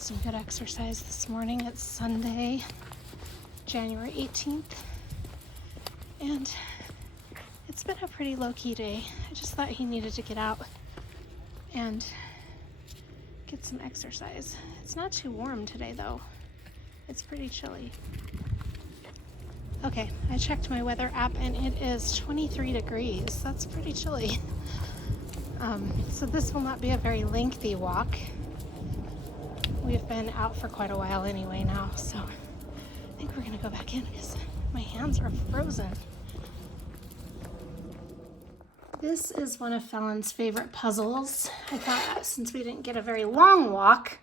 some good exercise this morning. It's Sunday, January 18th, and it's been a pretty low-key day. I just thought he needed to get out and get some exercise. It's not too warm today though. It's pretty chilly. Okay, I checked my weather app and it is 23 degrees. That's pretty chilly. So this will not be a very lengthy walk. We've been out for quite a while anyway now, so I think we're gonna go back in because my hands are frozen. This is one of Fallon's favorite puzzles. I thought since we didn't get a very long walk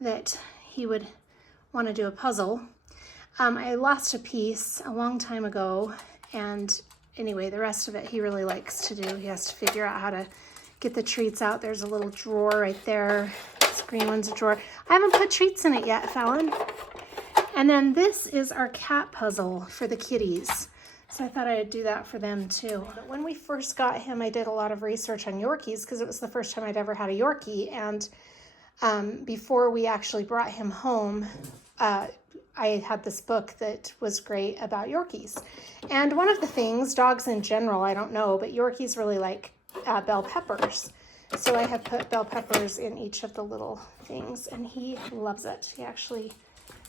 that he would want to do a puzzle. I lost a piece a long time ago, and anyway, the rest of it he really likes to do. He has to figure out how to get the treats out. There's a little drawer right there. This green one's a drawer. I haven't put treats in it yet, Fallon. And then this is our cat puzzle for the kitties. So I thought I'd do that for them too. But when we first got him, I did a lot of research on Yorkies because it was the first time I'd ever had a Yorkie. And before we actually brought him home, I had this book that was great about Yorkies. And one of the things, dogs in general, I don't know, but Yorkies really like bell peppers. So I have put bell peppers in each of the little things, and he loves it. He actually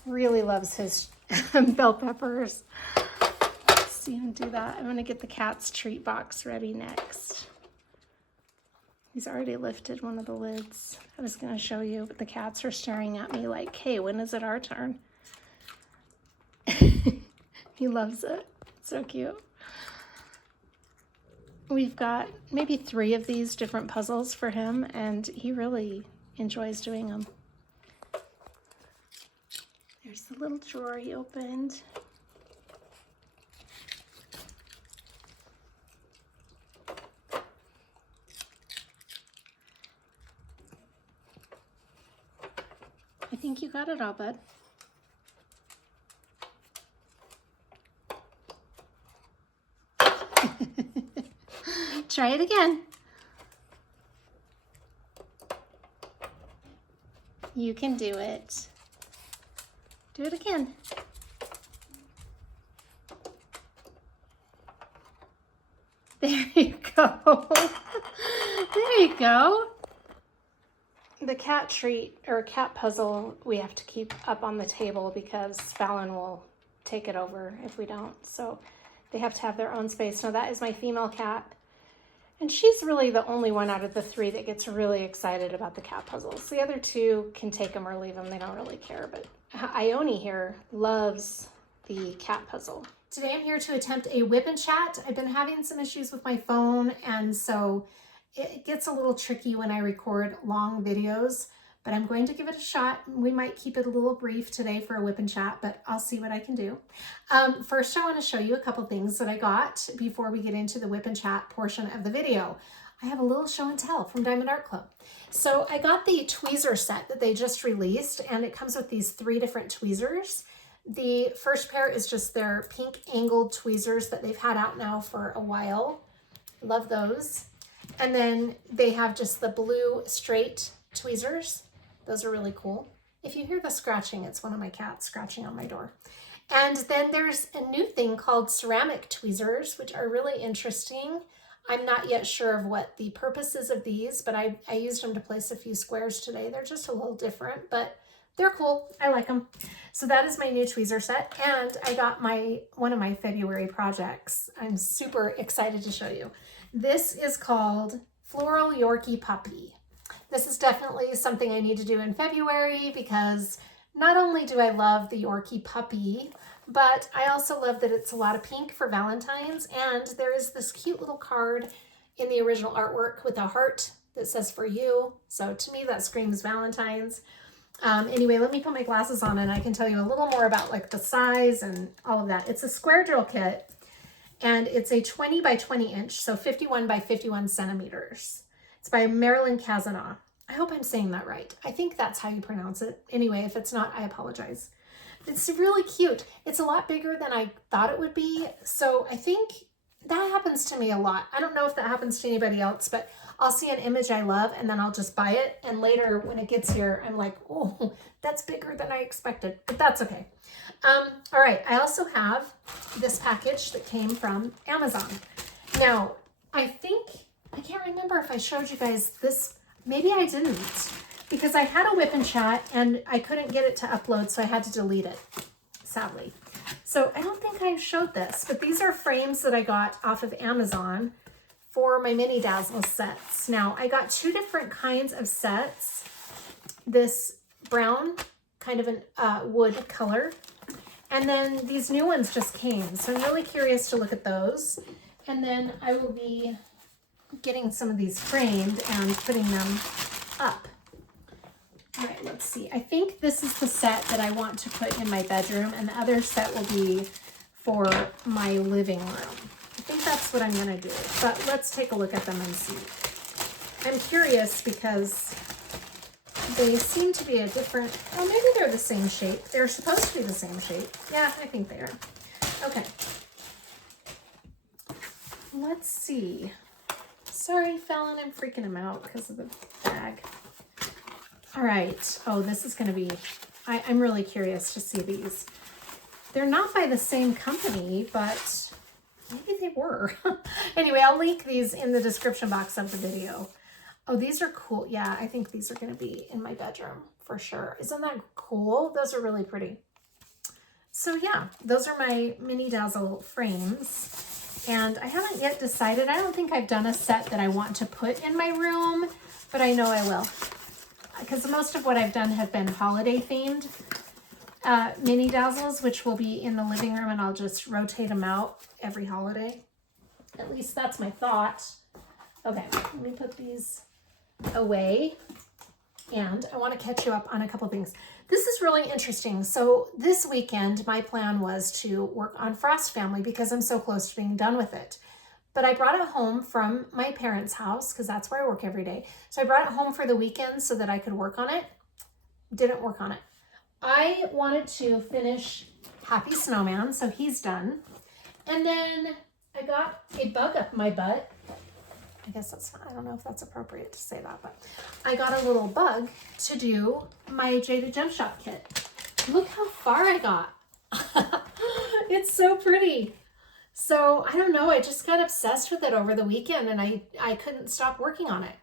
really loves his bell peppers. See him do that. I'm gonna get the cat's treat box ready next. He's already lifted one of the lids. I was gonna show you, but the cats are staring at me like, hey, when is it our turn? He loves it. So cute. We've got maybe 3 of these different puzzles for him, and he really enjoys doing them. There's the little drawer he opened. I think you got it all, bud. Try it again. You can do it. Do it again. There you go. There you go. The cat treat or cat puzzle we have to keep up on the table because Fallon will take it over if we don't. So they have to have their own space. Now that is my female cat. And she's really the only one out of the 3 that gets really excited about the cat puzzles. The other 2 can take them or leave them. They don't really care. But Ione here loves the cat puzzle. Today I'm here to attempt a WIP and chat. I've been having some issues with my phone, and so it gets a little tricky when I record long videos, but I'm going to give it a shot. We might keep it a little brief today for a WIP and chat, but I'll see what I can do. First, I want to show you a couple things that I got before we get into the WIP and chat portion of the video. I have a little show and tell from Diamond Art Club. So I got the tweezer set that they just released, and it comes with these 3 different tweezers. The first pair is just their pink angled tweezers that they've had out now for a while. Love those. And then they have just the blue straight tweezers. Those are really cool. If you hear the scratching, it's one of my cats scratching on my door. And then there's a new thing called ceramic tweezers, which are really interesting. I'm not yet sure of what the purpose is of these, but I used them to place a few squares today. They're just a little different, but they're cool. I like them. So that is my new tweezer set. And I got one of my February projects. I'm super excited to show you. This is called Floral Yorkie Puppy. This is definitely something I need to do in February because not only do I love the Yorkie puppy, but I also love that it's a lot of pink for Valentine's, and there is this cute little card in the original artwork with a heart that says for you. So to me that screams Valentine's. Anyway, let me put my glasses on and I can tell you a little more about like the size and all of that. It's a square drill kit. And it's a 20 by 20 inch, so 51 by 51 centimeters. It's by Marilyn Kazanaugh. I hope I'm saying that right. I think that's how you pronounce it. Anyway, if it's not, I apologize. It's really cute. It's a lot bigger than I thought it would be. So I think that happens to me a lot. I don't know if that happens to anybody else, but I'll see an image I love and then I'll just buy it. And later when it gets here, I'm like, oh, That's bigger than I expected, but that's okay. All right, I also have this package that came from Amazon. Now, I can't remember if I showed you guys this. Maybe I didn't, because I had a WIP and chat and I couldn't get it to upload, so I had to delete it, sadly. So I don't think I showed this, but these are frames that I got off of Amazon for my mini dazzle sets. Now, I got two different kinds of sets. This brown, kind of a wood color, and then these new ones just came. So I'm really curious to look at those. And then I will be getting some of these framed and putting them up. All right, let's see. I think this is the set that I want to put in my bedroom, and the other set will be for my living room. I think that's what I'm gonna do, but let's take a look at them and see. I'm curious because they seem to be a different, oh, maybe they're the same shape. They're supposed to be the same shape. Yeah, I think they are. Okay. Let's see. Sorry, Fallon, I'm freaking him out because of the bag. All right. Oh, this is going to be, I'm really curious to see these. They're not by the same company, but maybe they were. Anyway, I'll link these in the description box of the video. Oh, these are cool. Yeah, I think these are going to be in my bedroom for sure. Isn't that cool? Those are really pretty. So yeah, those are my mini dazzle frames. And I haven't yet decided. I don't think I've done a set that I want to put in my room, but I know I will. Because most of what I've done have been holiday themed mini dazzles, which will be in the living room, and I'll just rotate them out every holiday. At least that's my thought. Okay, let me put these away, and I want to catch you up on a couple things. This is really interesting. So this weekend, my plan was to work on Frost Family because I'm so close to being done with it. But I brought it home from my parents' house because that's where I work every day. So I brought it home for the weekend so that I could work on it. Didn't work on it. I wanted to finish Happy Snowman, so he's done. And then I got a bug up my butt. I guess that's, I don't know if that's appropriate to say that, but I got a little bug to do my Jaded Gem Shop kit. Look how far I got. It's so pretty. So I don't know, I just got obsessed with it over the weekend and I couldn't stop working on it.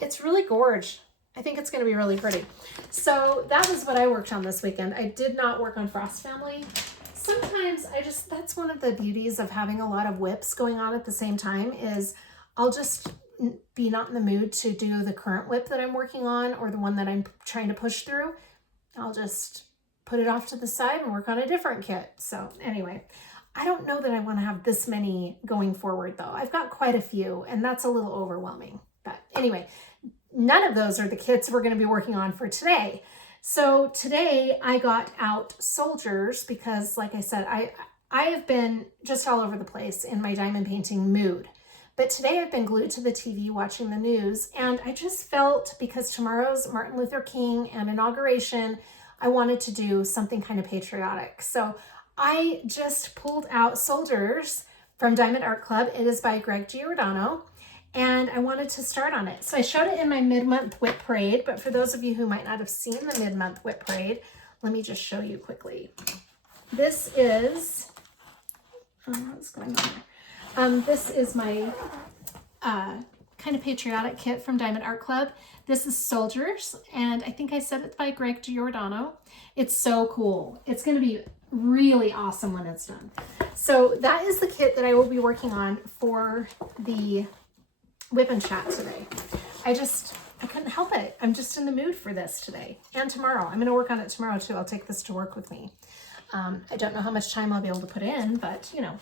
It's really gorge. I think it's going to be really pretty. So that was what I worked on this weekend. I did not work on Frost Family. Sometimes that's one of the beauties of having a lot of WIPs going on at the same time is I'll just be not in the mood to do the current WIP that I'm working on or the one that I'm trying to push through. I'll just put it off to the side and work on a different kit. So anyway, I don't know that I want to have this many going forward though. I've got quite a few and that's a little overwhelming. But anyway, none of those are the kits we're going to be working on for today. So today I got out soldiers because like I said, I have been just all over the place in my diamond painting mood. But today I've been glued to the TV watching the news and I just felt because tomorrow's Martin Luther King and inauguration, I wanted to do something kind of patriotic. So I just pulled out Soldiers from Diamond Art Club. It is by Greg Giordano and I wanted to start on it. So I showed it in my mid-month WIP parade, but for those of you who might not have seen the mid-month WIP parade, let me just show you quickly. This is, what's going on here? This is my kind of patriotic kit from Diamond Art Club. This is Soldiers, and I think I said it's by Greg Giordano. It's so cool. It's going to be really awesome when it's done. So that is the kit that I will be working on for the WIP and Chat today. I couldn't help it. I'm just in the mood for this today and tomorrow. I'm going to work on it tomorrow too. I'll take this to work with me. I don't know how much time I'll be able to put in, but you know,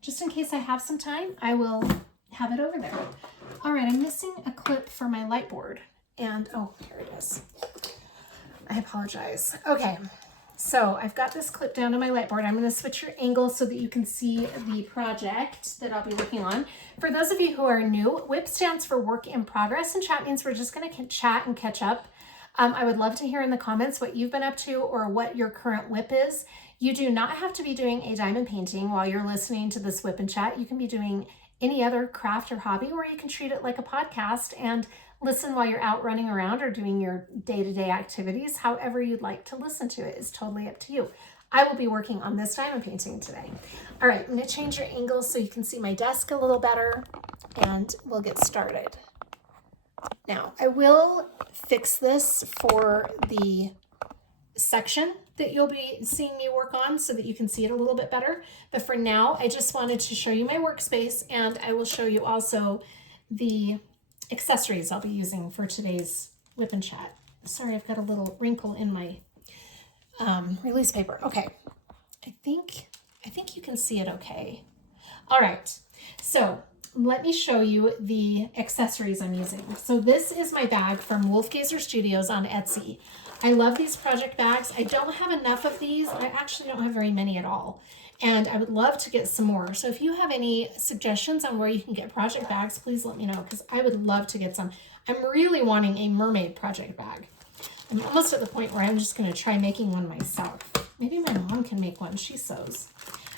just in case I have some time, I will have it over there. All right, I'm missing a clip for my light board. And, oh, here it is. I apologize. Okay, so I've got this clip down to my light board. I'm going to switch your angle so that you can see the project that I'll be working on. For those of you who are new, WIP stands for Work in Progress, and chat means we're just going to chat and catch up. I would love to hear in the comments what you've been up to or what your current WIP is. You do not have to be doing a diamond painting while you're listening to this WIP and Chat. You can be doing any other craft or hobby, or you can treat it like a podcast and listen while you're out running around or doing your day-to-day activities. However you'd like to listen to it is totally up to you. I will be working on this diamond painting today. All right, I'm going to change your angle so you can see my desk a little better, and we'll get started. Now, I will fix this for the section that you'll be seeing me work on so that you can see it a little bit better. But for now, I just wanted to show you my workspace, and I will show you also the accessories I'll be using for today's WIP and chat. Sorry, I've got a little wrinkle in my release paper. Okay, I think you can see it okay. All right, so let me show you the accessories I'm using. So this is my bag from Wolfgazer Studios on Etsy. I love these project bags. I don't have enough of these. I actually don't have very many at all. And I would love to get some more. So if you have any suggestions on where you can get project bags, please let me know, because I would love to get some. I'm really wanting a mermaid project bag. I'm almost at the point where I'm just going to try making one myself. Maybe my mom can make one. She sews.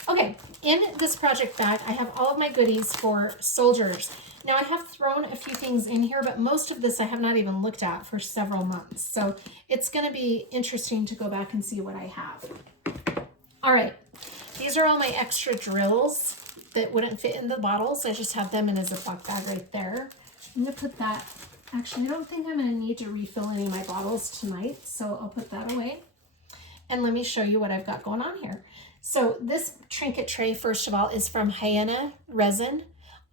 Okay, in this project bag, I have all of my goodies for soldiers. Now I have thrown a few things in here, but most of this I have not even looked at for several months. So it's going to be interesting to go back and see what I have. All right, these are all my extra drills that wouldn't fit in the bottles. I just have them in a Ziploc bag right there. I'm going to put that, actually I don't think I'm going to need to refill any of my bottles tonight, so I'll put that away. And let me show you what I've got going on here. So this trinket tray, first of all, is from HyenaResin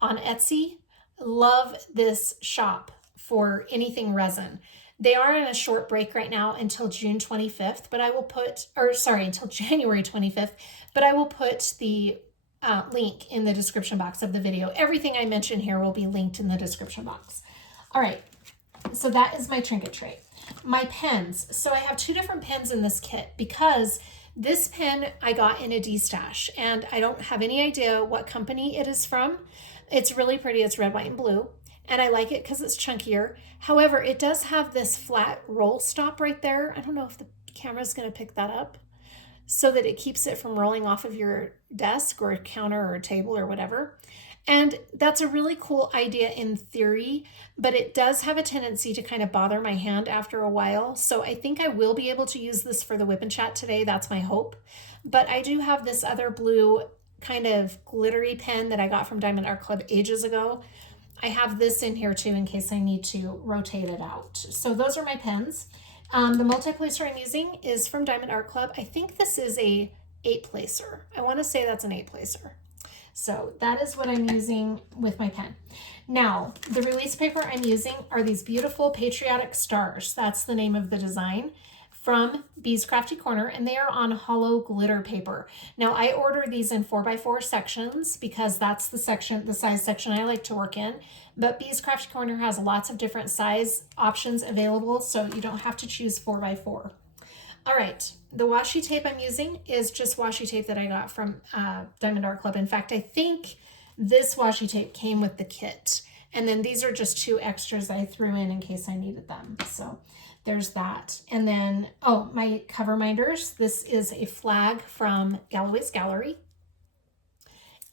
on Etsy. Love this shop for anything resin. They are in a short break right now until June 25th, but I will put, or sorry, until January 25th, but I will put the link in the description box of the video. Everything I mention here will be linked in the description box. All right, so that is my trinket tray. My pens. So I have two different pens in this kit because this pen I got in a D-stash, and I don't have any idea what company it is from. It's really pretty. It's red, white, and blue, and I like it because it's chunkier. However, it does have this flat roll stop right there. I don't know if the camera's going to pick that up, so that it keeps it from rolling off of your desk or a counter or a table or whatever. And that's a really cool idea in theory, but it does have a tendency to kind of bother my hand after a while. So I think I will be able to use this for the WIP and chat today. That's my hope. But I do have this other blue kind of glittery pen that I got from Diamond Art Club ages ago. I have this in here too in case I need to rotate it out. So those are my pens. The multi-placer I'm using is from Diamond Art Club. I think this is a 8-placer. I want to say that's an 8-placer. So that is what I'm using with my pen. Now, the release paper I'm using are these beautiful patriotic stars. That's the name of the design from Bee's Crafty Corner, and they are on hollow glitter paper. Now, I order these in 4x4 sections because that's the size section I like to work in. But Bee's Crafty Corner has lots of different size options available, so you don't have to choose 4x4. All right, the washi tape I'm using is just washi tape that I got from Diamond Art Club. In fact, I think this washi tape came with the kit. And then these are just 2 extras I threw in case I needed them. So there's that. And then, oh, my Coverminders. This is a flag from Galloways Gallery.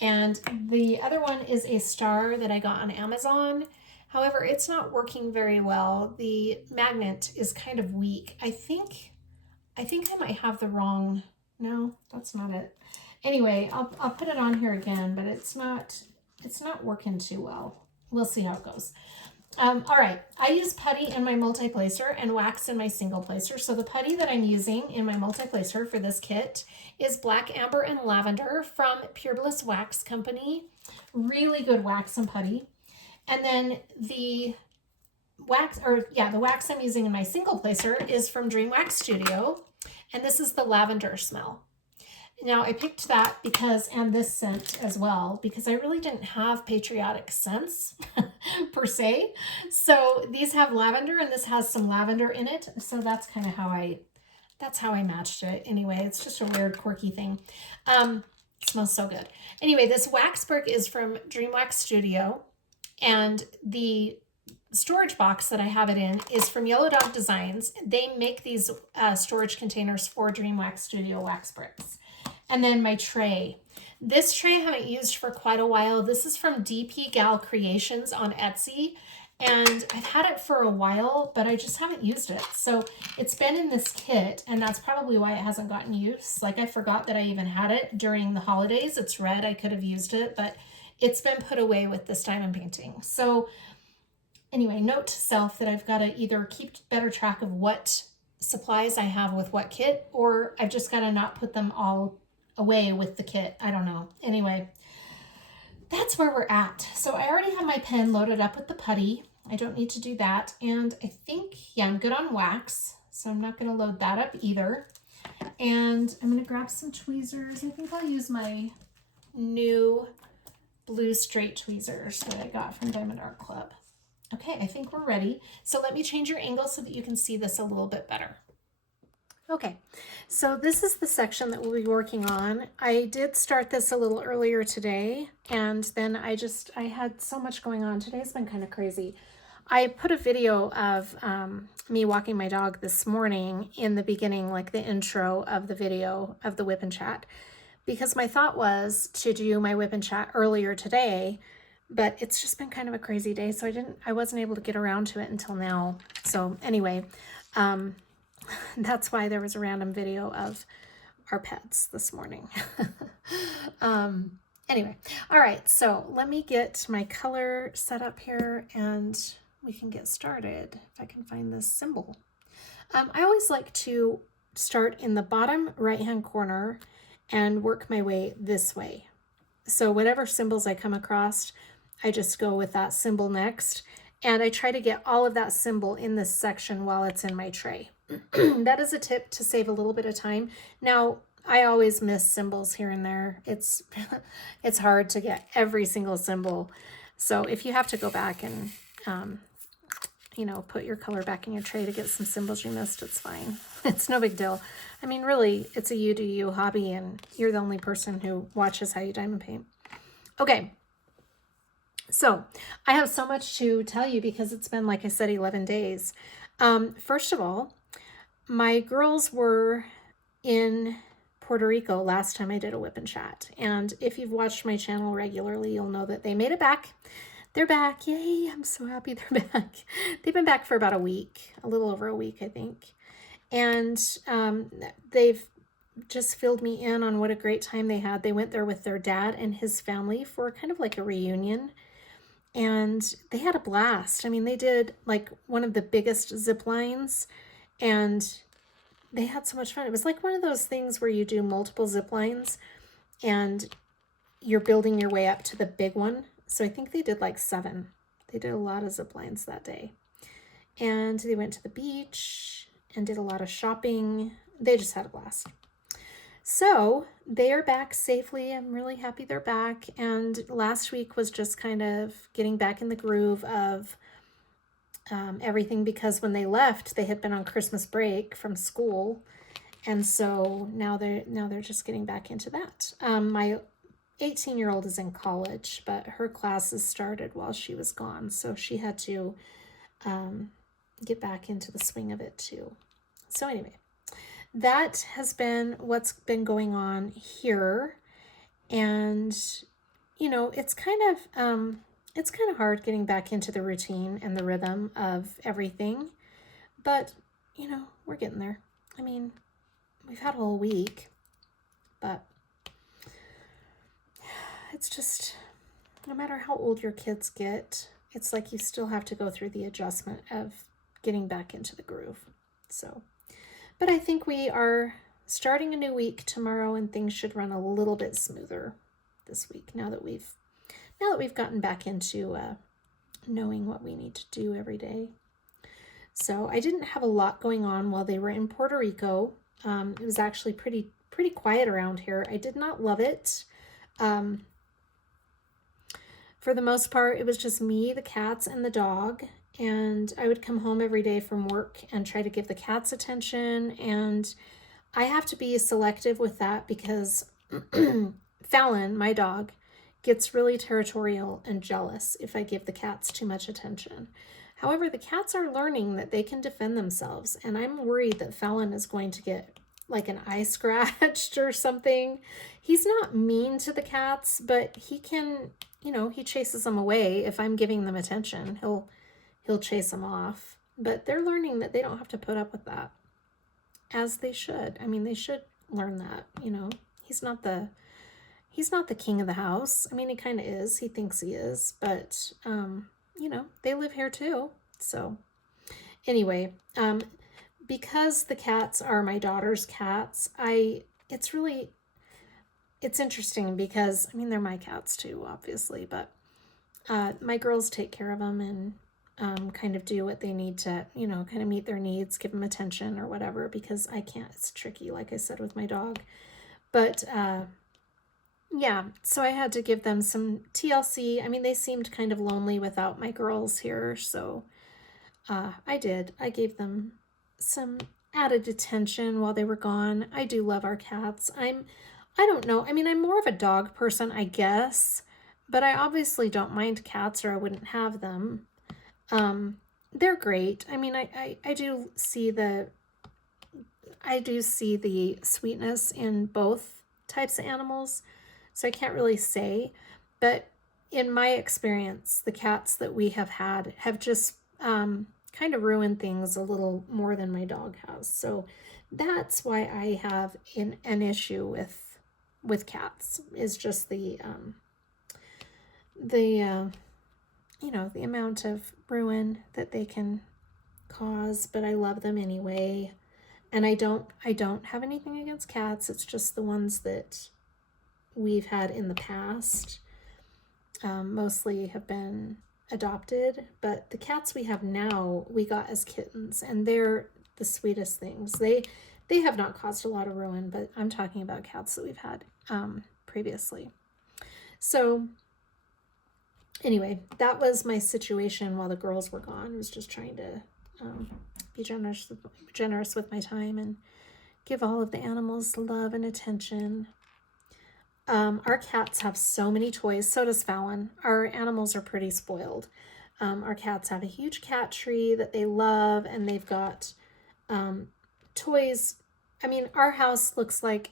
And the other one is a star that I got on Amazon. However, it's not working very well. The magnet is kind of weak. I think I might have the wrong, no, that's not it. Anyway, I'll put it on here again, but it's not working too well. We'll see how it goes. All right, I use putty in my multi-placer and wax in my single placer. So the putty that I'm using in my multi-placer for this kit is Black Amber and Lavender from Pure Bliss Wax Company. Really good wax and putty. And then the wax I'm using in my single placer is from Dream Wax Studio. And this is the lavender smell. Now I picked that because, and this scent as well, because I really didn't have patriotic scents per se. So these have lavender and this has some lavender in it. So that's kind of how I matched it. Anyway, it's just a weird quirky thing. It smells so good. Anyway, this wax brick is from Dream Wax Studio, and the storage box that I have it in is from Yellow Dog Designs. They make these storage containers for Dream Wax Studio wax bricks. And then my tray. This tray I haven't used for quite a while. This is from DP Gal Creations on Etsy. And I've had it for a while, but I just haven't used it. So it's been in this kit, and that's probably why it hasn't gotten used. Like, I forgot that I even had it during the holidays. It's red. I could have used it, but it's been put away with this diamond painting. So anyway, note to self that I've got to either keep better track of what supplies I have with what kit, or I've just got to not put them all away with the kit. I don't know. Anyway, that's where we're at. So I already have my pen loaded up with the putty. I don't need to do that. And I think, yeah, I'm good on wax. So I'm not going to load that up either. And I'm going to grab some tweezers. I think I'll use my new blue straight tweezers that I got from Diamond Art Club. Okay, I think we're ready. So let me change your angle so that you can see this a little bit better. Okay, so this is the section that we'll be working on. I did start this a little earlier today, and then I had so much going on. Today's been kind of crazy. I put a video of me walking my dog this morning in the beginning, like the intro of the video of the WIP and Chat, because my thought was to do my WIP and Chat earlier today, but it's just been kind of a crazy day, so I wasn't able to get around to it until now. So anyway, that's why there was a random video of our pets this morning. Anyway, all right, so let me get my color set up here and we can get started. If I can find this symbol. I always like to start in the bottom right-hand corner and work my way this way. So whatever symbols I come across, I just go with that symbol next. And I try to get all of that symbol in this section while it's in my tray. That is a tip to save a little bit of time. Now, I always miss symbols here and there. It's hard to get every single symbol. So if you have to go back and, you know, put your color back in your tray to get some symbols you missed, it's fine. It's no big deal. I mean, really, it's a you do you hobby, and you're the only person who watches how you diamond paint. Okay. So I have so much to tell you because it's been, like I said, 11 days. First of all, my girls were in Puerto Rico last time I did a WIP and Chat. And if you've watched my channel regularly, you'll know that they made it back. They're back. Yay, I'm so happy they're back. They've been back for about a week, a little over a week, I think. And they've just filled me in on what a great time they had. They went there with their dad and his family for kind of like a reunion. And they had a blast. I mean, they did like one of the biggest zip lines, and they had so much fun. It was like one of those things where you do multiple zip lines and you're building your way up to the big one. So I think they did like 7. They did a lot of zip lines that day. And they went to the beach and did a lot of shopping. They just had a blast. So they are back safely. I'm really happy they're back. And last week was just kind of getting back in the groove of everything, because when they left, they had been on Christmas break from school. And so now they're just getting back into that. My 18-year-old is in college, but her classes started while she was gone. So she had to get back into the swing of it too. So anyway, that has been what's been going on here. And, you know, it's kind of hard getting back into the routine and the rhythm of everything, but, you know, we're getting there. I mean, we've had a whole week, but it's just, no matter how old your kids get, it's like you still have to go through the adjustment of getting back into the groove. So, but I think we are starting a new week tomorrow, and things should run a little bit smoother this week now that we've gotten back into knowing what we need to do every day. So I didn't have a lot going on while they were in Puerto Rico. It was actually pretty quiet around here. I did not love it. For the most part, it was just me, the cats, and the dog. And I would come home every day from work and try to give the cats attention. And I have to be selective with that because Fallon, my dog, gets really territorial and jealous if I give the cats too much attention. However, the cats are learning that they can defend themselves, and I'm worried that Falcon is going to get like an eye scratched or something. He's not mean to the cats, but he can, you know, he chases them away if I'm giving them attention. he'll chase them off. But they're learning that they don't have to put up with that, as they should. I mean, they should learn that, you know. He's not the king of the house. I mean, he kind of is. He thinks he is, but you know, they live here too. So anyway, because the cats are my daughter's cats, it's interesting because, I mean, they're my cats too, obviously, but my girls take care of them and kind of do what they need to, you know, kind of meet their needs, give them attention or whatever, because I can't. It's tricky, like I said, with my dog. But yeah, so I had to give them some TLC. I mean, they seemed kind of lonely without my girls here, so I did. I gave them some added attention while they were gone. I do love our cats. I don't know. I mean, I'm more of a dog person, I guess, but I obviously don't mind cats or I wouldn't have them. They're great. I mean, I do see the sweetness in both types of animals, so I can't really say, but in my experience, the cats that we have had have just kind of ruined things a little more than my dog has. So that's why I have an issue with cats, is just the you know, the amount of ruin that they can cause, but I love them anyway. And I don't have anything against cats. It's just the ones that we've had in the past mostly have been adopted, but the cats we have now we got as kittens, and they're the sweetest things. They have not caused a lot of ruin, but I'm talking about cats that we've had previously. So anyway, that was my situation while the girls were gone. I was just trying to be generous with my time and give all of the animals love and attention. Our cats have so many toys. So does Fallon. Our animals are pretty spoiled. Our cats have a huge cat tree that they love, and they've got toys. I mean, our house looks like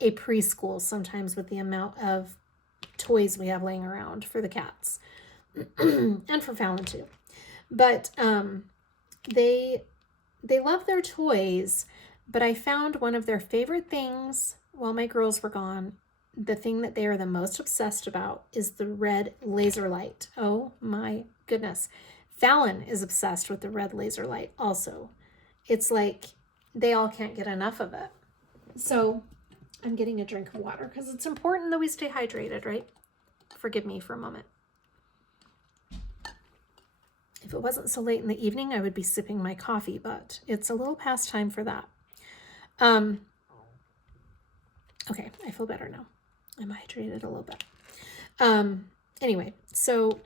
a preschool sometimes with the amount of toys we have laying around for the cats and for Fallon too. But they love their toys, but I found one of their favorite things while my girls were gone. The thing that they are the most obsessed about is the red laser light. Oh my goodness. Fallon is obsessed with the red laser light also. It's like they all can't get enough of it. So I'm getting a drink of water because it's important that we stay hydrated, right? Forgive me for a moment. If it wasn't so late in the evening, I would be sipping my coffee, but it's a little past time for that. Okay, I feel better now. I'm hydrated a little bit. Anyway, so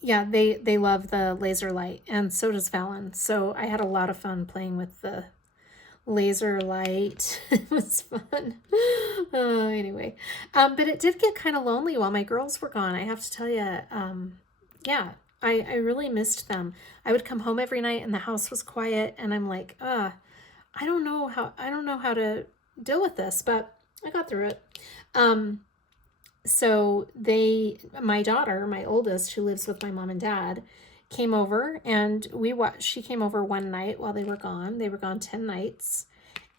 yeah, they love the laser light, and so does Fallon. So I had a lot of fun playing with the laser light. It was fun. Anyway, but it did get kind of lonely while my girls were gone. I have to tell you, yeah, I really missed them. I would come home every night and the house was quiet, and I'm like, I don't know how to deal with this, but I got through it. So my daughter, my oldest, who lives with my mom and dad, came over, and she came over one night while they were gone. They were gone 10 nights,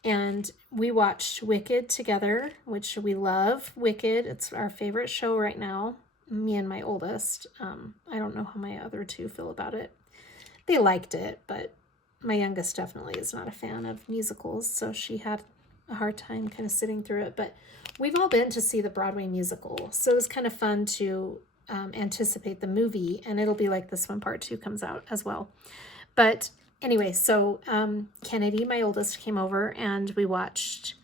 and we watched Wicked together, which we love. Wicked, it's our favorite show right now, me and my oldest. I don't know how my other two feel about it. They liked it, but my youngest definitely is not a fan of musicals, so she had a hard time kind of sitting through it. But we've all been to see the Broadway musical, so it was kind of fun to anticipate the movie, and it'll be like this when part 2 comes out as well. But anyway, so Kennedy, my oldest, came over and we watched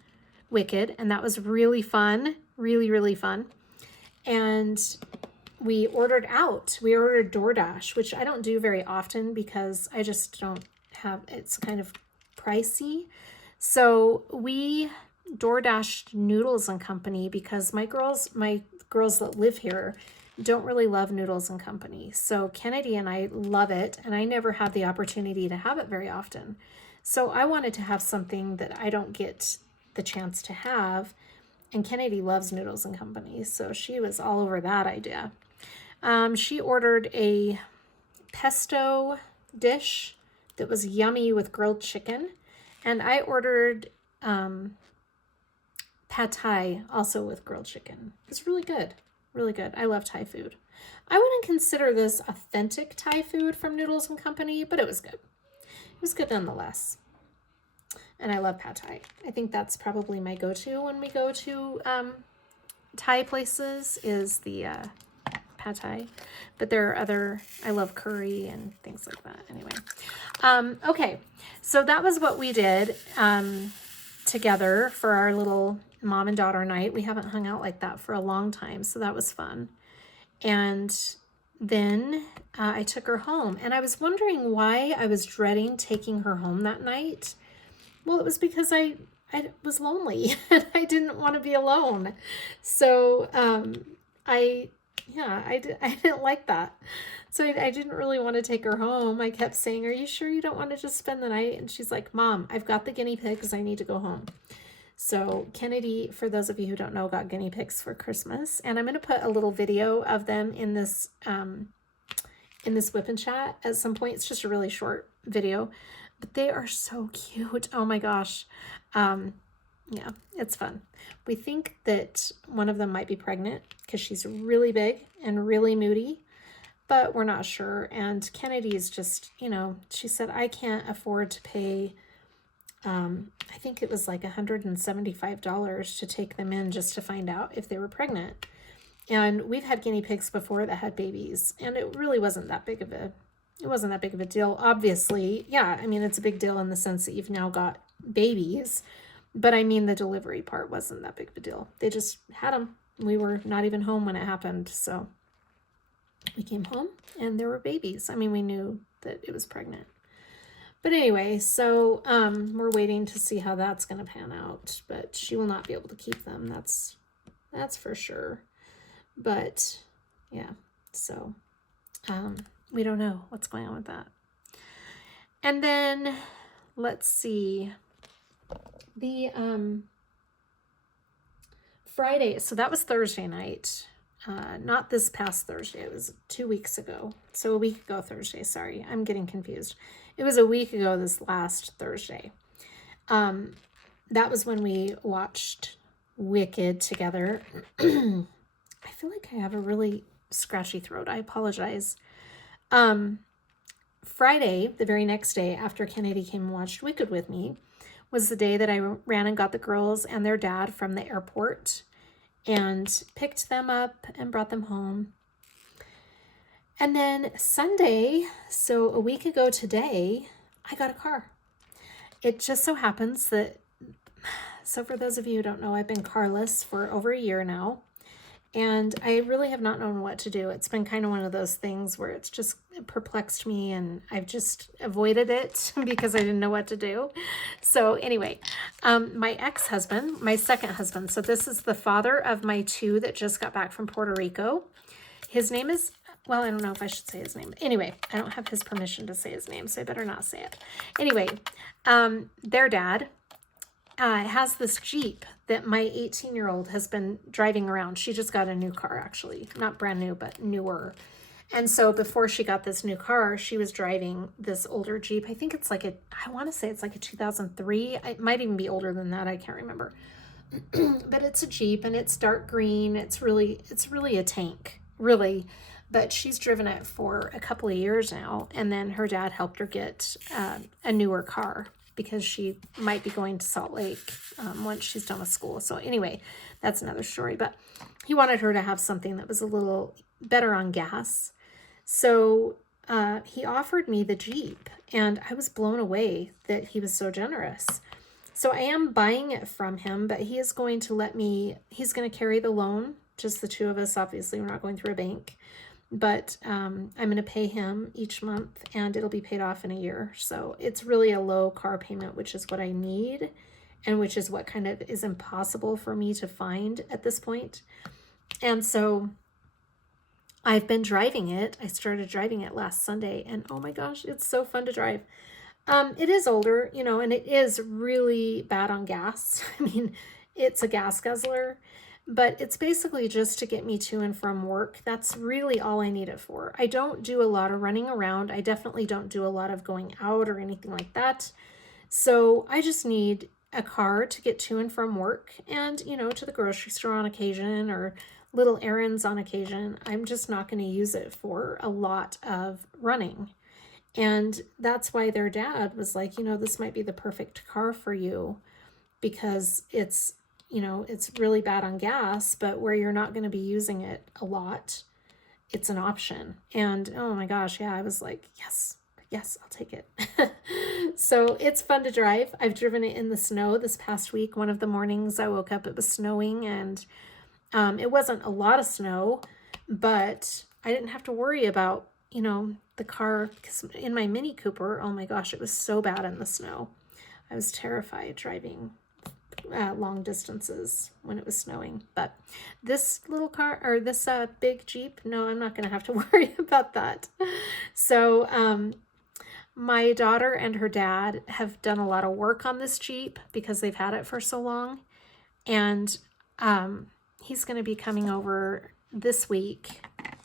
Wicked, and that was really fun, really, really fun. And we ordered out. We ordered DoorDash, which I don't do very often because I just don't have, it's kind of pricey. So we DoorDashed Noodles and Company because my girls that live here don't really love Noodles and Company. So Kennedy and I love it, and I never had the opportunity to have it very often. So I wanted to have something that I don't get the chance to have, and Kennedy loves Noodles and Company, so she was all over that idea. She ordered a pesto dish that was yummy with grilled chicken. And I ordered pad thai also with grilled chicken. It's really good. Really good. I love Thai food. I wouldn't consider this authentic Thai food from Noodles and Company, but it was good. It was good nonetheless. And I love pad thai. I think that's probably my go-to when we go to Thai places is the pad thai. But there are other, I love curry and things like that. Anyway. Okay, so that was what we did together for our little mom and daughter night. We haven't hung out like that for a long time, so that was fun. And then I took her home, and I was wondering why I was dreading taking her home that night. Well, it was because I was lonely and I didn't want to be alone. So I didn't like that. So I didn't really want to take her home. I kept saying, are you sure you don't want to just spend the night? And she's like, Mom, I've got the guinea pigs. I need to go home. So Kennedy, for those of you who don't know, got guinea pigs for Christmas. And I'm going to put a little video of them in this WIP and chat at some point. It's just a really short video, but they are so cute. Oh my gosh. Yeah, it's fun. We think that one of them might be pregnant because she's really big and really moody, but we're not sure. And Kennedy is just, you know, she said, I can't afford to pay, I think it was like $175 to take them in just to find out if they were pregnant. And we've had guinea pigs before that had babies, and it really wasn't that big of a deal. Obviously, yeah, I mean, it's a big deal in the sense that you've now got babies, but I mean, the delivery part wasn't that big of a deal. They just had them. We were not even home when it happened. So we came home and there were babies. I mean, we knew that it was pregnant. But anyway, so we're waiting to see how that's going to pan out, but she will not be able to keep them. That's for sure. But yeah, so we don't know what's going on with that. And then let's see. The Friday, so that was Thursday night, not this past Thursday, it was 2 weeks ago. So a week ago Thursday, sorry, I'm getting confused. It was a week ago this last Thursday. That was when we watched Wicked together. I feel like I have a really scratchy throat. I apologize. Friday, the very next day after Kennedy came and watched Wicked with me, was the day that I ran and got the girls and their dad from the airport and picked them up and brought them home. And then Sunday, so a week ago today, I got a car. It just so happens that, so for those of you who don't know, I've been carless for over a year now. And I really have not known what to do. It's been kind of one of those things where it's just perplexed me and I've just avoided it because I didn't know what to do. So anyway, my ex-husband, my second husband, so this is the father of my two that just got back from Puerto Rico. His name is, well, I don't know if I should say his name. Anyway, I don't have his permission to say his name, so I better not say it. Anyway, their dad has this Jeep that my 18-year-old has been driving around. She just got a new car, actually. Not brand new, but newer. And so before she got this new car, she was driving this older Jeep. I think it's like I want to say it's like a 2003. It might even be older than that. I can't remember. But it's a Jeep and it's dark green. It's really a tank, really. But she's driven it for a couple of years now. And then her dad helped her get a newer car, because she might be going to Salt Lake once she's done with school. So anyway, that's another story. But he wanted her to have something that was a little better on gas. So he offered me the Jeep, and I was blown away that he was so generous. So I am buying it from him, but he is going to let me, he's going to carry the loan, just the two of us. Obviously, we're not going through a bank. But I'm going to pay him each month, and it'll be paid off in a year. So it's really a low car payment, which is what I need, and which is what kind of is impossible for me to find at this point. And so I've been driving it. I started driving it last Sunday, and oh my gosh, it's so fun to drive. It is older, and it is really bad on gas. I mean, it's a gas guzzler. but it's basically just to get me to and from work. That's really all I need it for. I don't do a lot of running around. I definitely don't do a lot of going out or anything like that. So I just need a car to get to and from work and, you know, to the grocery store on occasion or little errands on occasion. I'm just not going to use it for a lot of running. And that's why their dad was like, you know, this might be the perfect car for you because it's, you know, it's really bad on gas, but where you're not going to be using it a lot, it's an option. And oh my gosh, yeah, I was like, yes, I'll take it. So it's fun to drive. I've driven it in the snow this past week. One of the mornings I woke up, it was snowing, and it wasn't a lot of snow, but I didn't have to worry about, you know, the car, because in my Mini Cooper, oh my gosh, it was so bad in the snow. I was terrified driving long distances when it was snowing. But this little car, or this big Jeep, no, I'm not going to have to worry about that. So my daughter and her dad have done a lot of work on this Jeep because they've had it for so long. And he's going to be coming over this week,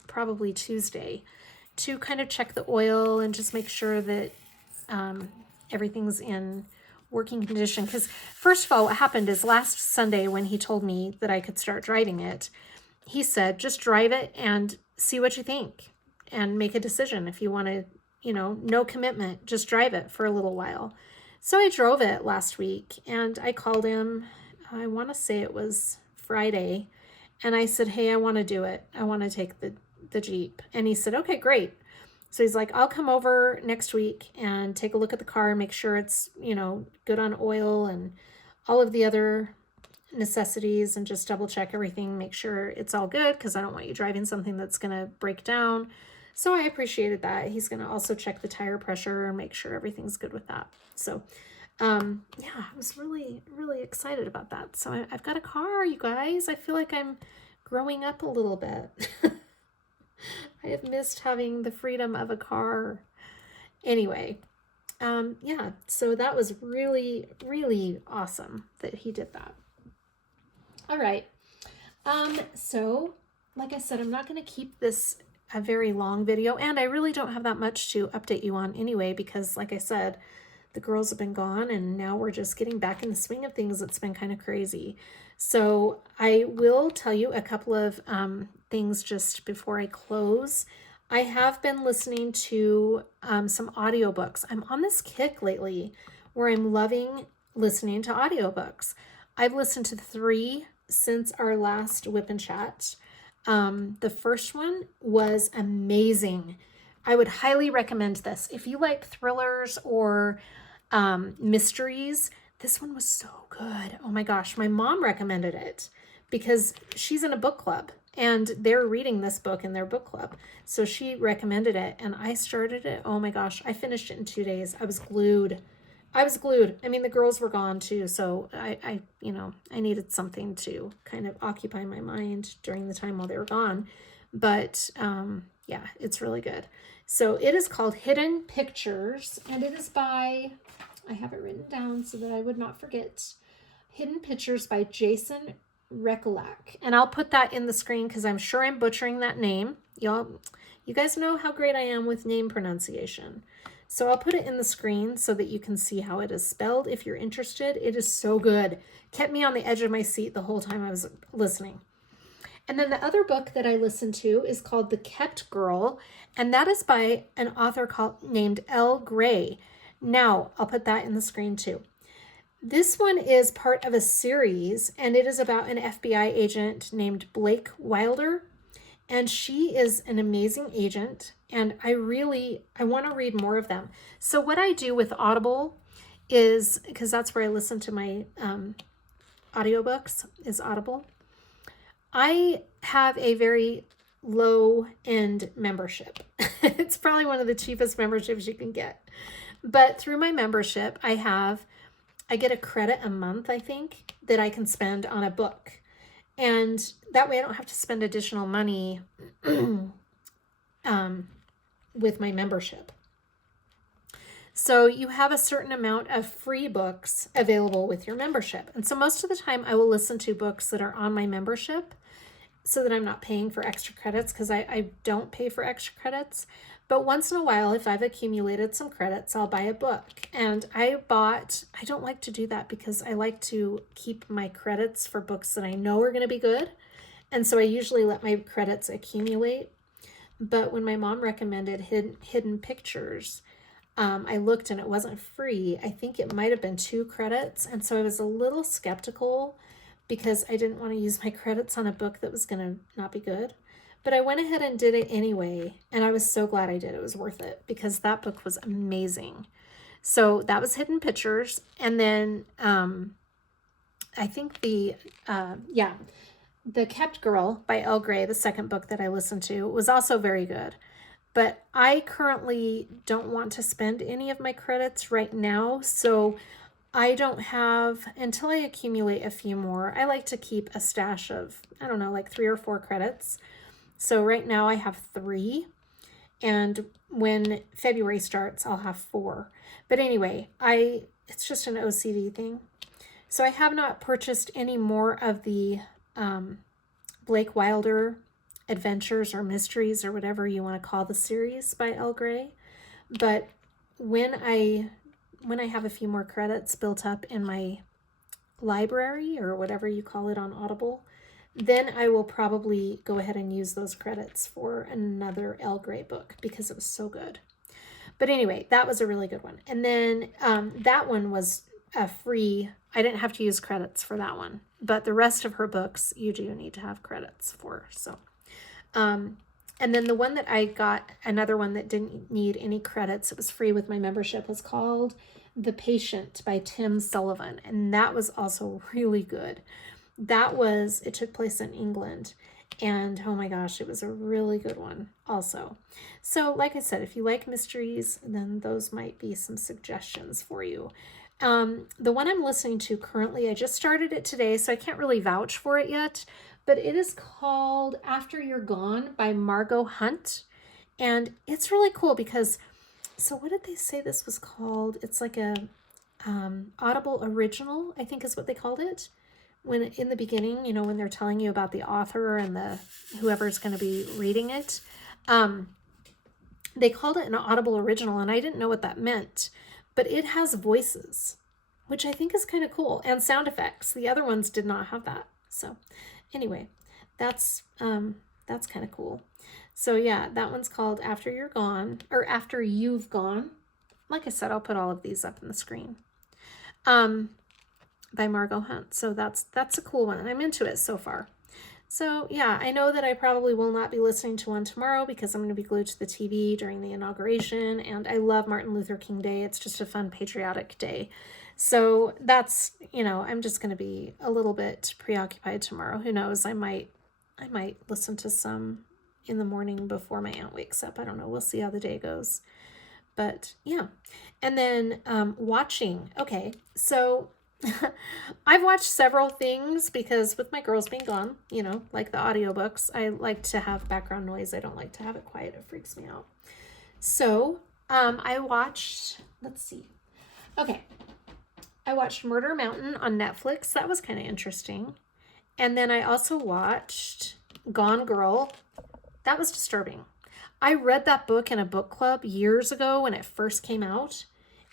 probably Tuesday, to kind of check the oil and just make sure that everything's in working condition. Because first of all, what happened is last Sunday when he told me that I could start driving it, he said, just drive it and see what you think and make a decision if you want to, you know, no commitment, just drive it for a little while. So I drove it last week and I called him, I want to say it was Friday, and I said, hey, I want to do it. I want to take the Jeep. And he said, okay, great. So he's like, I'll come over next week and take a look at the car and make sure it's, you know, good on oil and all of the other necessities, and just double check everything, make sure it's all good, because I don't want you driving something that's going to break down. So I appreciated that. He's going to also check the tire pressure and make sure everything's good with that. So yeah, I was really, really excited about that. So I've got a car, you guys. I feel like I'm growing up a little bit. I have missed having the freedom of a car. Anyway, yeah, so that was really, really awesome that he did that. All right. So like I said, I'm not going to keep this a very long video, and I really don't have that much to update you on anyway, because like I said, the girls have been gone and now we're just getting back in the swing of things. It's been kind of crazy. So I will tell you a couple of things just before I close. I have been listening to some audiobooks. I'm on this kick lately where I'm loving listening to audiobooks. I've listened to 3 since our last WIP and Chat. The first one was amazing. I would highly recommend this. If you like thrillers or mysteries, this one was so good. Oh my gosh, my mom recommended it because she's in a book club and they're reading this book in their book club. So she recommended it and I started it. Oh my gosh, I finished it in 2 days. I was glued. I mean, the girls were gone too, so I you know, I needed something to kind of occupy my mind during the time while they were gone. But yeah, it's really good. So it is called Hidden Pictures, and it is by, I have it written down so that I would not forget, Hidden Pictures by Jason Rekulak. And I'll put that in the screen because I'm sure I'm butchering that name. You guys know how great I am with name pronunciation. So I'll put it in the screen so that you can see how it is spelled if you're interested. It is so good. Kept me on the edge of my seat the whole time I was listening. And then the other book that I listened to is called The Kept Girl, and that is by an author named Elle Gray. Now, I'll put that in the screen too. This one is part of a series, and it is about an FBI agent named Blake Wilder. And she is an amazing agent, and I want to read more of them. So what I do with Audible is, because that's where I listen to my audiobooks, is Audible. I have a very low-end membership. It's probably one of the cheapest memberships you can get. But through my membership, I get a credit a month, I think, that I can spend on a book. And that way I don't have to spend additional money with my membership. So you have a certain amount of free books available with your membership. And so most of the time I will listen to books that are on my membership so that I'm not paying for extra credits, because I don't pay for extra credits. But once in a while, if I've accumulated some credits, I'll buy a book. And I don't like to do that because I like to keep my credits for books that I know are going to be good. And so I usually let my credits accumulate. But when my mom recommended Hidden Pictures, I looked and it wasn't free. I think it might have been 2 credits. And so I was a little skeptical because I didn't want to use my credits on a book that was going to not be good. But I went ahead and did it anyway. And I was so glad I did. It was worth it because that book was amazing. So that was Hidden Pictures. And then I think The Kept Girl by Elle Gray, the second book that I listened to, was also very good. But I currently don't want to spend any of my credits right now. So I don't have, until I accumulate a few more, I like to keep a stash of, I don't know, like 3 or 4 credits. So right now I have 3. And when February starts, I'll have 4. But anyway, it's just an OCD thing. So I have not purchased any more of the Blake Wilder adventures or mysteries or whatever you want to call the series by Elle Gray. But when I have a few more credits built up in my library or whatever you call it on Audible, then I will probably go ahead and use those credits for another Elle Gray book because it was so good. But anyway, that was a really good one. And then that one was a free, I didn't have to use credits for that one. But the rest of her books, you do need to have credits for. So, and then the one that I got, another one that didn't need any credits, it was free with my membership, was called The Patient by Tim Sullivan. And that was also really good. It took place in England. And oh my gosh, it was a really good one also. So like I said, if you like mysteries, then those might be some suggestions for you. The one I'm listening to currently, I just started it today, so I can't really vouch for it yet, but it is called After You're Gone by Margot Hunt. And it's really cool because, so what did they say this was called? It's like a Audible original, I think is what they called it. When in the beginning, you know, when they're telling you about the author and whoever's going to be reading it, they called it an Audible original, and I didn't know what that meant, but it has voices, which I think is kind of cool, and sound effects. The other ones did not have that. So anyway, that's kind of cool. So yeah, that one's called After You're Gone, or After You've Gone. Like I said, I'll put all of these up on the screen. By Margot Hunt. So that's a cool one, and I'm into it so far. So yeah, I know that I probably will not be listening to one tomorrow because I'm going to be glued to the TV during the inauguration, and I love Martin Luther King Day. It's just a fun patriotic day. So that's, you know, I'm just going to be a little bit preoccupied tomorrow. Who knows? I might listen to some in the morning before my aunt wakes up. I don't know. We'll see how the day goes. But yeah. And then watching. Okay, so I've watched several things because with my girls being gone, you know, like the audiobooks, I like to have background noise. I don't like to have it quiet. It freaks me out. So I watched, let's see. Okay. I watched Murder Mountain on Netflix. That was kind of interesting. And then I also watched Gone Girl. That was disturbing. I read that book in a book club years ago when it first came out,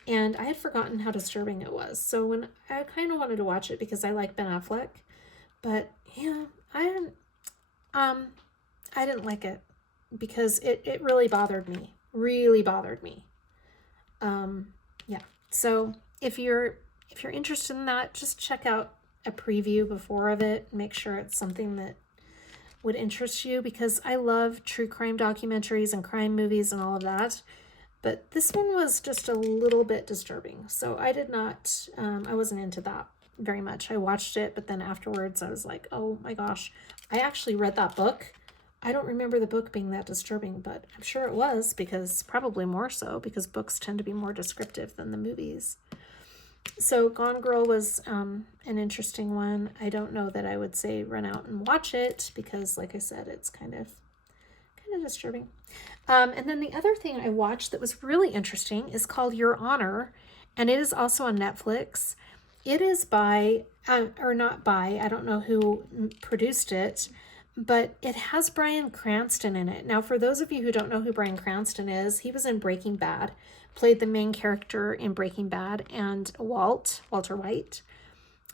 and I had forgotten how disturbing it was. So when I kind of wanted to watch it because I like Ben Affleck, but yeah, I didn't like it because it really bothered me. Really bothered me. Yeah. So if you're interested in that, just check out a preview before of it. Make sure it's something that would interest you, because I love true crime documentaries and crime movies and all of that. But this one was just a little bit disturbing. So I did not, I wasn't into that very much. I watched it, but then afterwards I was like, oh my gosh, I actually read that book. I don't remember the book being that disturbing, but I'm sure it was, because probably more so, because books tend to be more descriptive than the movies. So Gone Girl was an interesting one. I don't know that I would say run out and watch it, because like I said, it's kind of kind of disturbing. And then the other thing I watched that was really interesting is called Your Honor, and it is also on Netflix. It is by, or not by, I don't know who produced it, but it has Bryan Cranston in it. Now, for those of you who don't know who Bryan Cranston is, he was in Breaking Bad, played the main character in Breaking Bad, and Walter White.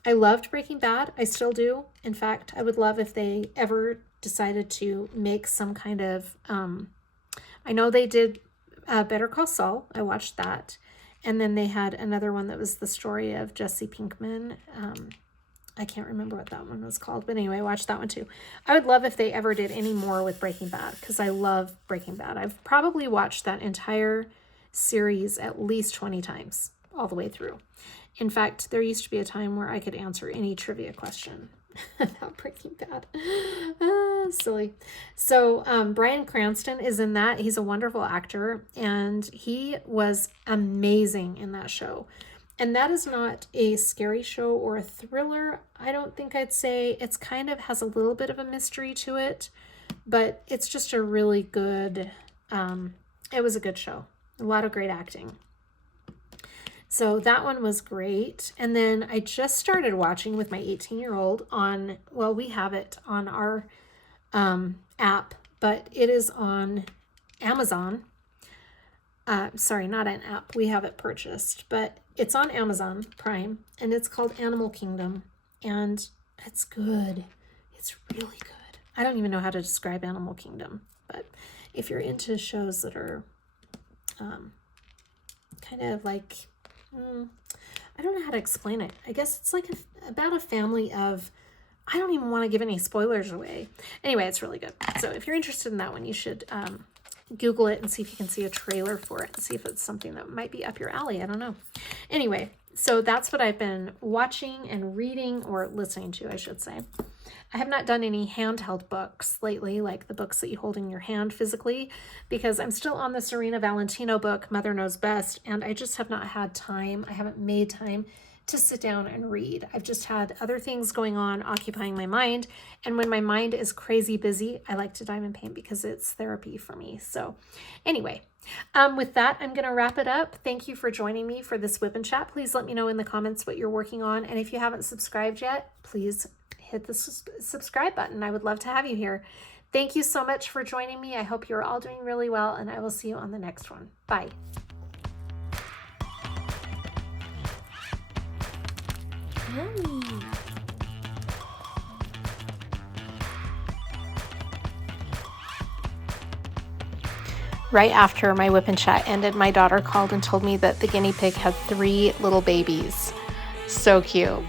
I loved Breaking Bad. I still do. In fact, I would love if they ever decided to make some kind of, I know they did Better Call Saul. I watched that. And then they had another one that was the story of Jesse Pinkman. I can't remember what that one was called. But anyway, I watched that one too. I would love if they ever did any more with Breaking Bad, because I love Breaking Bad. I've probably watched that entire series at least 20 times all the way through. In fact, there used to be a time where I could answer any trivia question about Breaking Bad. Silly. So Bryan Cranston is in that. He's a wonderful actor, and he was amazing in that show. And that is not a scary show or a thriller. I don't think I'd say. It's kind of has a little bit of a mystery to it, but it's just a really good, it was a good show. A lot of great acting. So that one was great. And then I just started watching with my 18-year-old on, well, we have it on our app, but it is on Amazon. Sorry, not an app. We have it purchased, but it's on Amazon Prime, and it's called Animal Kingdom, and it's good. It's really good. I don't even know how to describe Animal Kingdom, but if you're into shows that are kind of like, I don't know how to explain it. I guess it's like about a family of, I don't even want to give any spoilers away. Anyway, it's really good. So if you're interested in that one, you should Google it and see if you can see a trailer for it and see if it's something that might be up your alley. I don't know. Anyway, so that's what I've been watching and reading, or listening to, I should say. I have not done any handheld books lately, like the books that you hold in your hand physically, because I'm still on the Serena Valentino book, Mother Knows Best, and I just have not had time. I haven't made time to sit down and read. I've just had other things going on occupying my mind, and when my mind is crazy busy, I like to diamond paint because it's therapy for me. So anyway, with that, I'm going to wrap it up. Thank you for joining me for this WIP and Chat. Please let me know in the comments what you're working on, and if you haven't subscribed yet, please hit the subscribe button. I would love to have you here. Thank you so much for joining me. I hope you're all doing really well, and I will see you on the next one. Bye. Yummy. Right after my WIP and Chat ended, my daughter called and told me that the guinea pig had 3 little babies. So cute.